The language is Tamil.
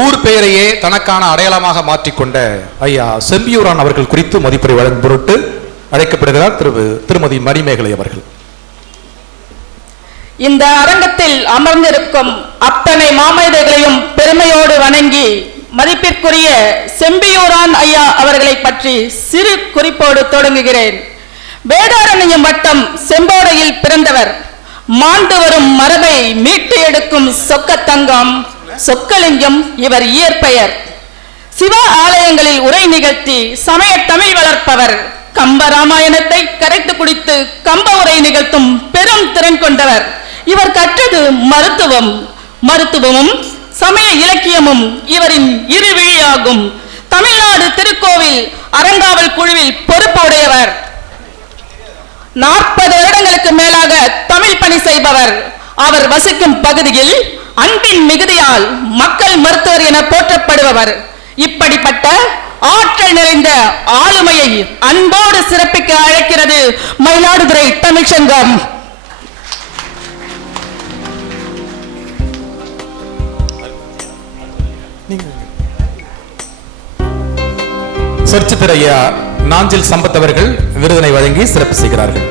ஊர் பெயரையே தனக்கான அடையாளமாக மாற்றிக்கொண்ட ஐயா செம்பியூரான் அவர்கள் குறித்து மதிப்புரை வழங்கும் பொருட்டு அழைக்கப்படுகிறார் திருமதி மணிமேகலை அவர்கள். இந்த அரங்கத்தில் அமர்ந்திருக்கும் அத்தனை மாமேதைகளையும் பெருமையோடு வணங்கி மதிப்பிற்குரிய செம்பியூரான் ஐயா அவர்களை பற்றி சிறு குறிப்போடு தொடங்குகிறேன். வேதாரண்யம் வட்டம் செம்போடையில் பிறந்தவர். மாண்டு வரும் மரபை மீட்டு எடுக்கும் சொக்கத்தங்கம் சொக்கலிங்கம் இவர் இயற்பெயர். சிவ ஆலயங்களில் உரை நிகழ்த்தி சமய தமிழ் வளர்ப்பவர். கம்ப ராமாயணத்தை கரைத்து குடித்து கம்ப உரை நிகழ்த்தும் பெரும் திறன் கொண்டவர். இவர் கற்றது மருத்துவமும் சமய இலக்கியமும் இவரின் இருவிழியாகும். தமிழ்நாடு திருக்கோவில் அறங்காவல் குழுவில் பொறுப்புடையவர். 40 வருடங்களுக்கு மேலாக தமிழ் பணி செய்பவர். அவர் வசிக்கும் பகுதியில் அன்பின் மிகுதியால் மக்கள் மருத்துவர் என போற்றப்படுபவர். இப்படிப்பட்ட ஆற்றல் நிறைந்த ஆளுமையை அன்போடு சிறப்பிக்க அழைக்கிறது மயிலாடுதுறை தமிழ்ச்சங்கம். சொற்சித்திர ஐயா நாஞ்சில் சம்பத் அவர்கள் விருதினை வழங்கி சிறப்பு செய்கிறார்கள்.